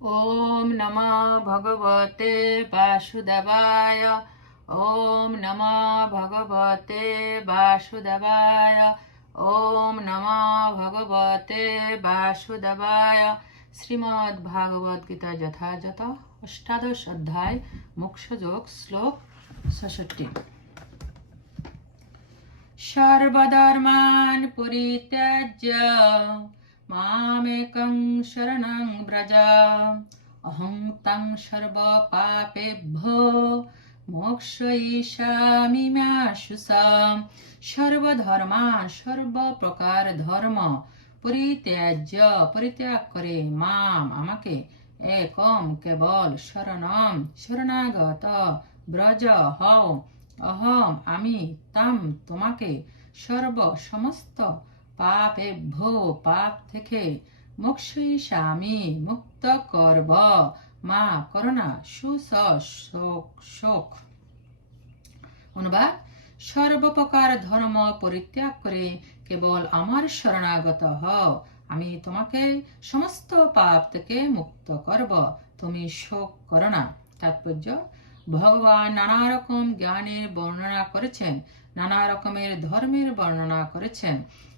ॐ नमः भगवते वासुदेवाय ॐ नमः भगवते वासुदेवाय ॐ नमः भगवते वासुदेवाय শ্রীমদ্ভাগবদ্গীতা যথাযথ অষ্টাদশ অধ্যায়, মোক্ষযোগ, শ্লোক ষষ্ঠী। সর্বধর্মান পরিত্যাজ্য মামেকং শরণং ব্রজ অহং তং সর্বপাপেভ্যো মোক্ষয়িষ্যামি মা শুসাম সর্বধর্মান সর্বপ্রকার ধর্ম পরিত্যাজ্য পরিত্যাগ করে মাম আমাকে একম কেবল শরণম, শরণাগত ব্রজ হও। অহম, আমি তাম তোমাকে সর্ব সমস্ত পাপে ভো পাপ থেকে মোক্ষিসামি মুক্ত করব। মা, করোনা, সুস, শোক অনুবাদ, সর্বপ্রকার ধর্ম পরিত্যাগ করে কেবল আমার শরণাগত হও। আমি তোমাকে সমস্ত পাপ থেকে মুক্ত করব। তুমি শোক করো না। তাৎপর্য, ভগবান নানা রকম জ্ঞানের বর্ণনা করেছেন নানা রকমের ধর্মের বর্ণনা করেছেন।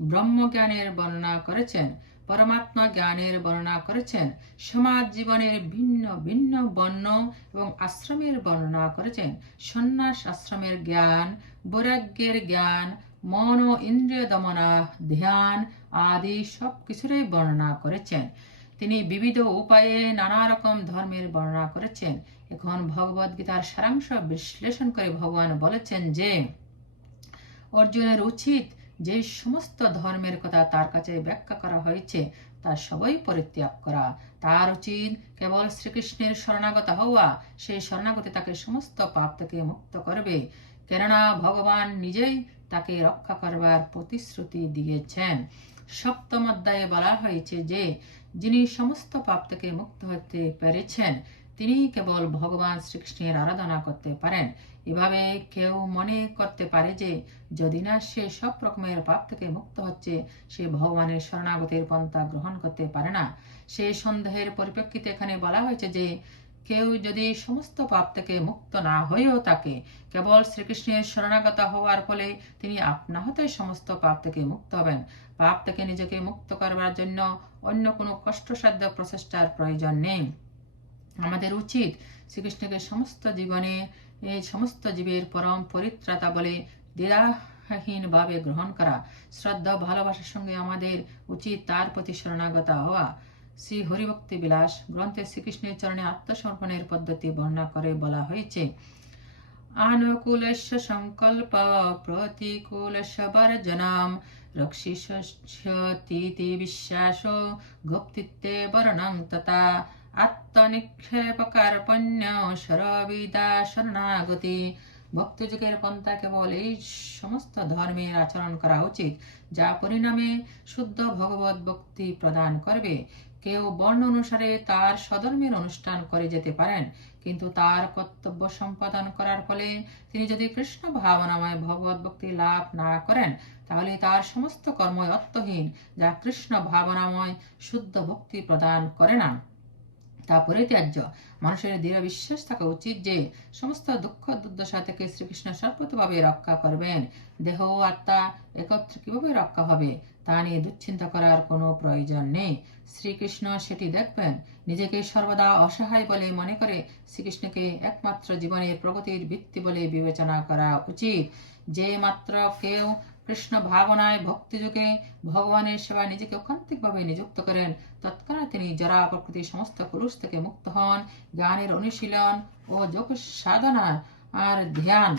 ব্রহ্ম জ্ঞানের বর্ণনা করেছেন পরমাত্মা জ্ঞানের বর্ণনা করেছেন সমাজ জীবনের ভিন্ন ভিন্ন বর্ণ এবং আশ্রমের বর্ণনা করেছেন সন্ন্যাস আশ্রমের জ্ঞান বৈরাগ্যের জ্ঞান মন ইন্দ্রিয় দমনা ধ্যান আদি সব কিছুরই বর্ণনা করেছেন তিনি বিবিধ উপায়ে নানা রকম ধর্মের বর্ণনা করেছেন এখন ভগবদ গীতার সারাংশ বিশ্লেষণ করে ভগবান বলেছেন যে, অর্জুনের উচিত যে সমস্ত ধর্মের কথা তার কাছে ব্যাখ্যা করা হয়েছে, তা সবই পরিত্যাগ করা। তার উচিত কেবল শ্রীকৃষ্ণের শরণাগত হওয়া। সেই শরণাগতি তাকে সমস্ত পাপ থেকে মুক্ত করবে। কেননা ভগবান নিজেই তাকে রক্ষা করবার প্রতিশ্রুতি দিয়েছেন। সপ্তম অধ্যায়ে বলা হয়েছে যে, যিনি সমস্ত পাপ থেকে মুক্ত হতে পেরেছেন তিনি কেবল ভগবান শ্রীকৃষ্ণের আরাধনা করতে পারেন। এভাবে কেউ মনে করতে পারে যে, যদি না সে সব রকমের পাপ থেকে মুক্ত হচ্ছে, সে ভগবানের শরণাগতির পন্থা গ্রহণ করতে পারে না। সে সন্দেহের পরিপ্রেক্ষিতে এখানে বলা হয়েছে যে, কেউ যদি সমস্ত পাপ থেকে মুক্ত না হয়েও তাকে কেবল শ্রীকৃষ্ণের শরণাগত হওয়ার ফলে তিনি আপনা হতে সমস্ত পাপ থেকে মুক্ত হবেন। পাপ থেকে নিজেকে মুক্ত করবার জন্য অন্য কোনো কষ্টসাধ্য প্রচেষ্টার প্রয়োজন নেই। আমাদের উচিত শ্রীকৃষ্ণকে সমস্ত জীবনে সমস্ত জীবের পরম পরিত্রাতা বলে দ্বিধাহীনভাবে গ্রহণ করা, শ্রদ্ধা, ভালোবাসার সঙ্গে আমাদের উচিত তার প্রতি শরণাগত হওয়া। শ্রী হরিভক্তি বিলাস গ্রন্থে শ্রীকৃষ্ণের চরণে আত্মসমর্পণের পদ্ধতি বর্ণনা করে বলা হয়েছে, আনুকূলস্য সংকল্প প্রতিকূলস্য বর্জনম রক্ষিষ্যতীতি বিশ্বাস গুপ্তিত্বে বর্ণং তথা আত্মনিক্ষেপকার্পণ্য সরবিদা শরণাগতি ভক্তযুগের পন্থা কেবল এই সমস্ত ধর্মের আচরণ করা উচিত, যা পরিণামে শুদ্ধ ভগবত ভক্তি প্রদান করবে। কেউ বর্ণ অনুসারে তার সধর্মের অনুষ্ঠান করে যেতে পারেন, কিন্তু তার কর্তব্য সম্পাদন করার ফলে তিনি যদি কৃষ্ণ ভাবনাময় ভগবত ভক্তি লাভ না করেন, তাহলে তার সমস্ত কর্মই অর্থহীন, যা কৃষ্ণ ভাবনাময় শুদ্ধ ভক্তি প্রদান করে না। তা পরিত্যাজ্য মানুষের দৃঢ় বিশ্বাস থাকা উচিত যে, সমস্ত দুঃখ দুর্দশা থেকে শ্রীকৃষ্ণ সর্বতভাবে রক্ষা করবেন। দেহ ও আত্মা একত্রে কীভাবে রক্ষা হবে, তা নিয়ে দুশ্চিন্তা করার কোনো প্রয়োজন নেই। শ্রীকৃষ্ণ সেটি দেখবেন। নিজেকে সর্বদা অসহায় বলে মনে করে শ্রীকৃষ্ণকে একমাত্র জীবনের প্রগতির ভিত্তি বলে বিবেচনা করা উচিত। যে মাত্র কেউ কৃষ্ণ ভাবনায় ভক্তিযোগে ভগবানের সেবায় নিজেকে অকান্তিকভাবে নিযুক্ত করেন। তৎক্ষণাৎ তিনি জরা প্রকৃতির সমস্ত পুরুষ থেকে মুক্ত হন। জ্ঞানের অনুশীলন ও যোগ সাধনা আর ধ্যান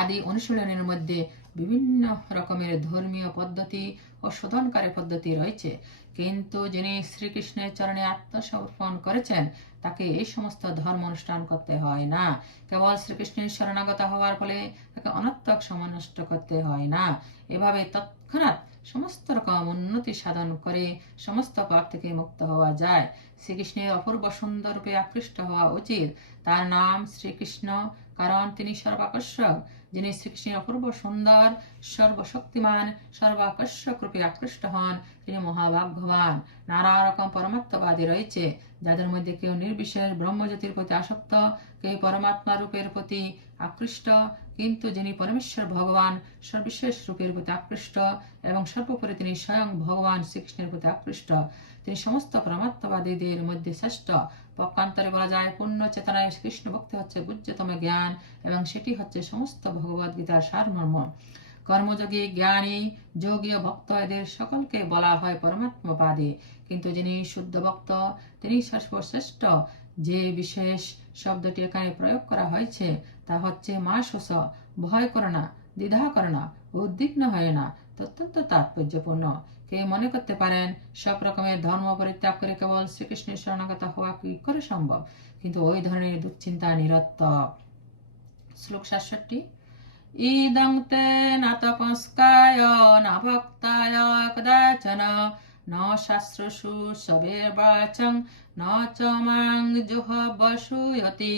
আদি অনুশীলনের মধ্যে বিভিন্ন রকমের ধর্মীয় পদ্ধতি ও শোধনকারী পদ্ধতি রয়েছে। কিন্তু যিনি শ্রীকৃষ্ণের চরণে আত্মসমর্পণ করেছেন, তাকে এই সমস্ত ধর্ম অনুষ্ঠান করতে হয় না। কেবল শ্রীকৃষ্ণের শরণাগত হওয়ার ফলে তাকে অনাত্মক সময় নষ্ট করতে হয় না। এভাবে তৎক্ষণাৎ সমস্ত রকম উন্নতি সাধন করে সমস্ত পাপ থেকে মুক্ত হওয়া যায়। শ্রীকৃষ্ণের অপূর্ব সুন্দর রূপে আকৃষ্ট হওয়া উচিত। তার নাম শ্রীকৃষ্ণ। কারণ তিনি সর্বাকর্ষক, যিনি শ্রীকৃষ্ণের অপূর্ব সুন্দর, সর্বশক্তিমান, সর্বাকর্ষক রূপে আকৃষ্ট হন, তিনি মহাভাগ্যবান নানা রকম পরমাত্মবাদী রয়েছে, যাদের মধ্যে কেউ নির্বিশেষ ব্রহ্মজ্যোতির প্রতি আসক্ত, কেউ পরমাত্মা রূপের প্রতি আকৃষ্ট, কিন্তু যিনি পরমেশ্বর ভগবান, সর্বশেষ রূপের প্রতি আকৃষ্ট এবং সর্বোপরি তিনি স্বয়ং ভগবান শ্রীকৃষ্ণের প্রতি আকৃষ্ট। তিনি সমস্ত পরমাত্মবাদীদের মধ্যে শ্রেষ্ঠ। পক্ষান্তরে বলা যায়, পূর্ণ চেতনায় কৃষ্ণ ভক্তি হচ্ছে গুজ্জতম জ্ঞান এবং সেটি হচ্ছে সমস্ত ভগবদ গীতার সারমর্ম। কর্মযোগী, জ্ঞানী, যোগী ও ভক্ত এদের সকলকে বলা হয় পরমাত্মবাদী। কিন্তু যিনি শুদ্ধ ভক্ত, তিনি সর্বশ্রেষ্ঠ। যে বিশেষ শব্দটি এখানে প্রয়োগ করা হয়েছে, তা হচ্ছে মা শোষ ভয় করো না, দ্বিধা করো না, উদ্বিগ্ন হয় না। অত্যন্ত তাৎপর্যপূর্ণ। কেউ মনে করতে পারেন, সব রকমের ধর্ম পরিত্যাগ করে কেবল শ্রীকৃষ্ণের শরণাগত হওয়া কি করে সম্ভব? কিন্তু ওই ধরনের দুশ্চিন্তা নিরত্তক শ্লোক সাতষট্টি। ইদং তে না তপস্কায় না ভক্তায় কদাচন। ন শাস্ত্রসু সবের্বাচং, ন চ মাং জুহবসুয়তি।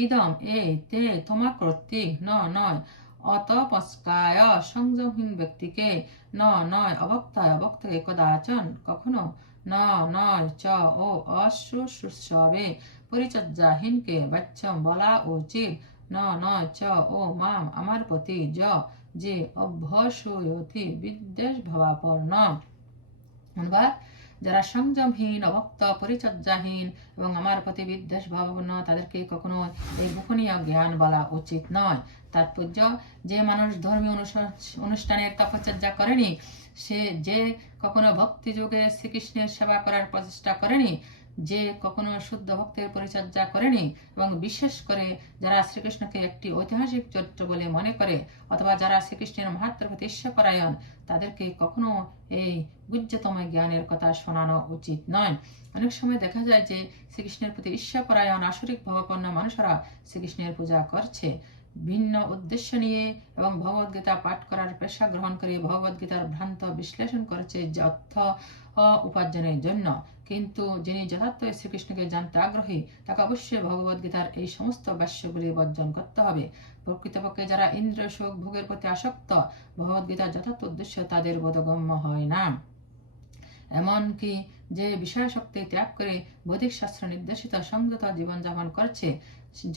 ইদম এ তে তোমা কর্তৃক ন নয়। অতপস্কায় সংযমহীন ব্যক্তিকে ন নয় অবক্তায় অবক্তকে কদাচন কখনো ন নয় চ ও অশ্রুসবে পরিচর্যাহীনকে বাচ্চম বলা উচিত। ন নয় চ ও মাম আমার প্রতি য যে অভ্যসয়তি বিদ্বেষ ভাবাপন্ন। অনুবাদ, যারা সংযমহীন, অবক্ত, পরিচর্যাহীন এবং আমার প্রতি বিদ্বেষ ভাবাপন্ন, তাদেরকে কখনো এই গোপনীয় জ্ঞান বলা উচিত নয়। তাৎপর্য যে মানুষ ধর্মীয় অনুষ্ঠানের তপচর্যা করেনি, সে যে কখনো ভক্তি যোগে শ্রীকৃষ্ণের সেবা করার প্রচেষ্টা করেনি, যে কখনো শুদ্ধ ভক্তের পরিচর্যা করেনি এবং বিশেষ করে যারা শ্রীকৃষ্ণকে একটি ঐতিহাসিক চরিত্র বলে মনে করে অথবা যারা শ্রীকৃষ্ণের মাহাত্র প্রতি ঈর্ষাপরায়ণ তাদেরকে কখনো এই গুজ্জতম জ্ঞানের কথা শোনানো উচিত নয়। অনেক সময় দেখা যায় যে শ্রীকৃষ্ণের প্রতি ঈর্ষাপরায়ণ আসরিক ভাবাপন্ন মানুষেরা শ্রীকৃষ্ণের পূজা করছে। ভিন্ন উদ্দেশ্য নিয়ে এবং ভগবদ্গীতা পাঠ করার পেশা গ্রহণ করে ভগবদ্গীতার ভ্রান্ত বিশ্লেষণ করেছে অর্থ উপার্জনের জন্য। কিন্তু যিনি যথার্থ শ্রীকৃষ্ণকে জানতে আগ্রহী, তাকে অবশ্যই ভগবদ্গীতার এই সমস্ত বাস্যগুলি বর্জন করতে হবে। প্রকৃতপক্ষে যারা ইন্দ্র সুখ ভোগের প্রতি আসক্ত ভগবদ্গীতার যথার্থ উদ্দেশ্য তাদের বোধগম্য হয় না। এমনকি যে বিষয় শক্তি ত্যাগ করে বৈদিক শাস্ত্র নির্দেশিত সংযত জীবনযাপন করছে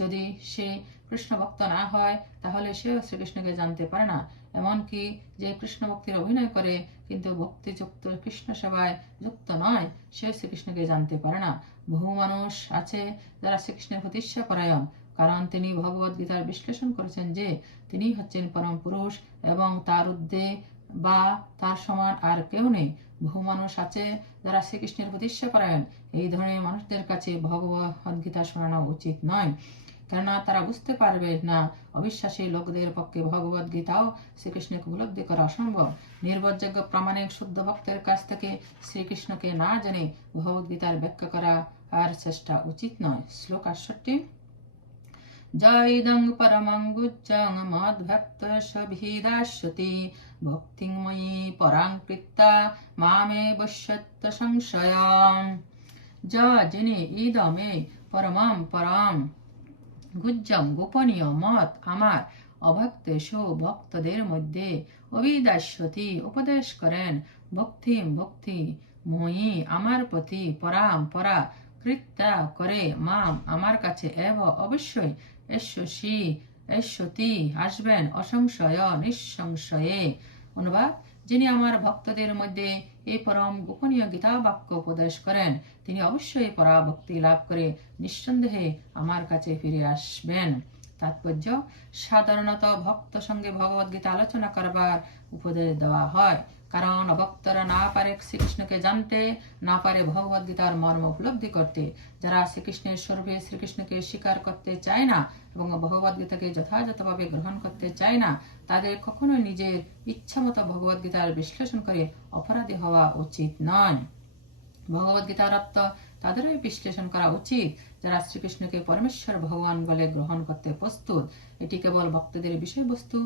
যদি সে কৃষ্ণ ভক্ত না হয়, তাহলে সেও শ্রীকৃষ্ণকে জানতে পারে না। এমনকি যে কৃষ্ণ ভক্তির অভিনয় করে, কিন্তু ভক্তিযুক্ত কৃষ্ণ সেবায় যুক্ত নয়, সে শ্রীকৃষ্ণকে জানতে পারে না। বহু মানুষ আছে যারা শ্রীকৃষ্ণের প্রতিষ্ঠা পরায়ণ কারণ তিনি ভগবদ গীতার বিশ্লেষণ করেছেন যে, তিনি হচ্ছেন পরম পুরুষ এবং তার উদ্দে বা তার সমান আর কেউ নেই। বহু মানুষ আছে যারা শ্রীকৃষ্ণের প্রতি পরায়ণ এই ধরনের মানুষদের কাছে ভগবদ গীতা শোনানো উচিত নয়। কেননা তারা বুঝতে পারবে না, অবিশ্বাসী লোকদের পক্ষে ভগবদ গীতাও শ্রীকৃষ্ণকে উপলব্ধি করা অসম্ভব। নির্ভরযোগ্য প্রামাণিক শুদ্ধ ভক্তের কাছ থেকে শ্রীকৃষ্ণকে না জেনে ভগবদ গীতার ব্যাখ্যা করা আর চেষ্টা উচিত নয়। শ্লোক আটষট্টি। জয়দং পরমং গুজ্জং মদ্ভক্ত সভিদাস্যতি ভক্তিময়ী পরাং কৃত্তা মামে বশ্যত্ব সংশয়ম য ইদমে পরমম পরম গুজ্জম গোপনীয় মত আমার অভক্তেশু ভক্তদের মধ্যে অবিদাস্যতি উপদেশ করেন ভক্তিম ভক্তি ময়ী আমার প্রতি পরাম পরা কৃত্যা করে মাম আমার কাছে এব অবশ্যই আসবেন অসংশয়, নিঃসংশয়ে। অনুবাদ, যিনি আমার ভক্তদের মধ্যে এই পরম গোপনীয় গীতা বাক্য উপদেশ করেন, তিনি অবশ্যই পরাভক্তি লাভ করে নিঃসন্দেহে আমার কাছে ফিরে আসবেন। তাৎপর্য, সাধারণত ভক্ত সঙ্গে ভগবদ গীতা আলোচনা করবার উপদেশ দেওয়া হয়। কারণ ভক্তরা না পারে শ্রীকৃষ্ণকে জানতে, না পারে ভগবদ গীতার মর্ম উপলব্ধি করতে। যারা শ্রীকৃষ্ণের স্বরূপে শ্রীকৃষ্ণকে স্বীকার করতে চায় না এবং ভগবদ গীতাকে যথাযথভাবে গ্রহণ করতে চায় না, তাদের কখনোই নিজের ইচ্ছামতো ভগবদ গীতার বিশ্লেষণ করে অপরাধী হওয়া উচিত নয়। ভগবদ গীতার অর্থ তাদেরই বিশ্লেষণ করা উচিত। যারা শ্রীকৃষ্ণকে পরমেশ্বর ভগবান বলে গ্রহণ করতে প্রস্তুত, এটি কেবল ভক্তদের বিষয়বস্তু,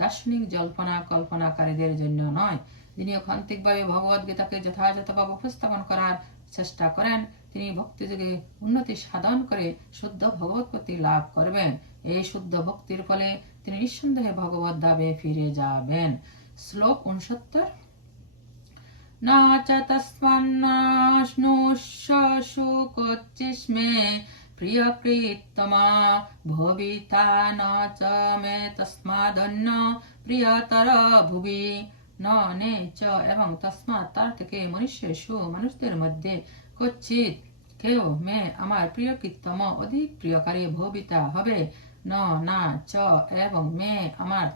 দার্শনিক জল্পনা কল্পনাকারীদের জন্য নয়। যিনি অখান্তিকভাবে ভগবদ গীতাকে যথাযথভাবে উপস্থাপন করার চেষ্টা করেন, তিনি ভক্তিযোগে উন্নতি সাধন করে শুদ্ধ ভগবৎপতি লাভ করবেন। এই শুদ্ধ ভক্তির ফলে তিনি নিঃসন্দেহে ভগবত ধামে ফিরে যাবেন। শ্লোক উনসত্তর। না চ তস্মান্নাশ্নুষ্যশুকোচ্চিস্মে প্রিয়কৃত্তমা ভবিতা, ন চ মে তস্মাদন্য প্রিয়তর ভুবি। ন নে চ এবং তসমাৎ তার থেকে মনুষ্যেষু মানুষদের মধ্যে কচ্ছিত কেউ মে আমার অধিক প্রিয়কারী ভবিতা হবে ন না চ এবং মে আমার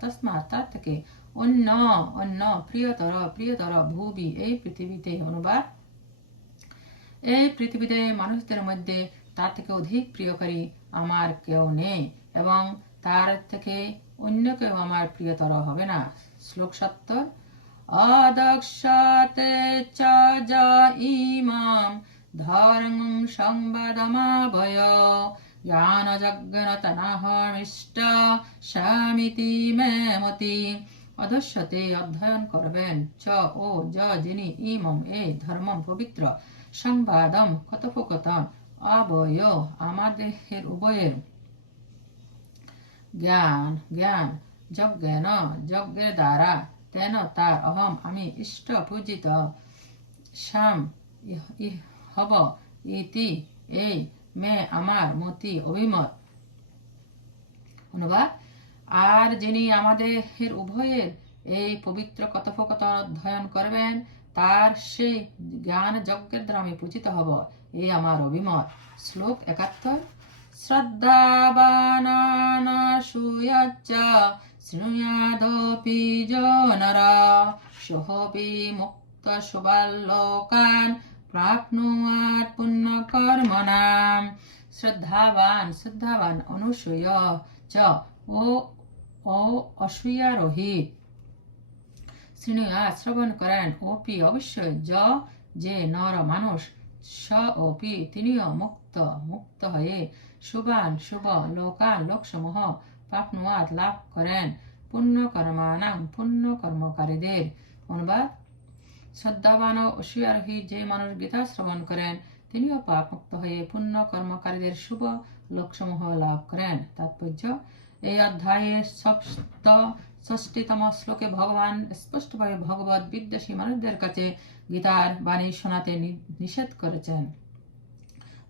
তার থেকে অন্য অন্য প্রিয়তর প্রিয়তর ভূবি এই পৃথিবীতে অনুবাদ এই পৃথিবীতে মানুষদের মধ্যে তার থেকে অধিক প্রিয়কারী আমার কেউ নেই এবং তার থেকে অন্য কেউ আমার প্রিয়তর হবে না শ্লোক সত্তর অদক্ষতে চ য ইমাম ধর্ম সংবাদমাবয় জ্ঞানযজ্ঞনতনাহমিষ্ট স্বামিতি মে মতি। অধস্যতে অধ্যয়ন করবেন চ ও য যিনি ইমম এ ধর্মম পবিত্র। সংবাদম কথোপকথন অবয় আমাদের উভয়ের জ্ঞান জ্ঞান, যজ্ঞেন, যজ্ঞের দ্বারা তেন তার অহম আমি ইষ্ট পূজিত শ্যাম হব ইতি এই মে আমার মতি অভিমত। অনুবাদ, আর যিনি আমাদের উভয়ের এই পবিত্র কথোপকথন অধ্যয়ন করবেন, তার সেই জ্ঞান যজ্ঞের দ্বারা আমি পূজিত হব এই আমার অভিমত। শ্লোক একাত্তর শ্রদ্ধাবানাশুয়াচ্চ শৃণুয়াদপি জনর সোহপি মুক্ত সুবাল্লোকান প্রাপ্নুয়াত পুণ্যকর্মণাম শ্রদ্ধাবান শ্রদ্ধাবান, অনুসূয়, চ, ও ও অসূয়ারোহিত শৃণুয়া শ্রবণ করেন ওপি অবশ্যই, য, যে নর মানুষ, স ওপি তিনিও মুক্ত মুক্ত হয়ে, শুভান, শুভ লোকান লোকসমূহ প্রাপ্নুয়াত লাভ করেন পুণ্য কর্মানাম পুণ্য কর্মকারীদের অনুবাদ শ্রদ্ধাবান ও অসূয়ারোহী যে মানুষ গীতা শ্রবণ করেন তিনিও পাপ মুক্ত হয়ে পুণ্য কর্মকারীদের শুভ লোকসমূহ লাভ করেন তাৎপর্য এই অধ্যায়ের সপ্ত ষষ্ঠীতম শ্লোকে ভগবান স্পষ্টভাবে ভগবত বিদ্বেষী মানুষদের কাছে গীতার বাণী শোনাতে নিষেধ করেছেন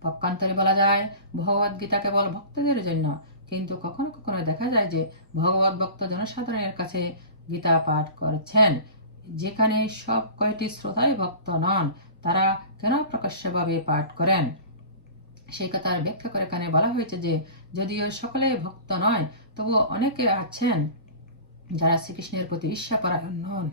পক্ষান্তরে বলা যায় ভগবত গীতা কেবল ভক্তদের জন্য কিন্তু কখনো কখনো দেখা যায় যে ভগবত ভক্ত জনসাধারণের কাছে গীতা পাঠ করছেন, যেখানে সব কয়টি শ্রোতাই ভক্ত নন, তারা কেন প্রকাশ্যভাবে পাঠ করেন? সেই কথার ব্যাখ্যা করে এখানে বলা হয়েছে যে যদিও সকলে ভক্ত নয়, তবুও অনেকে আছেন যারা শ্রীকৃষ্ণের প্রতি ঈর্ষাপরায়ণ নন।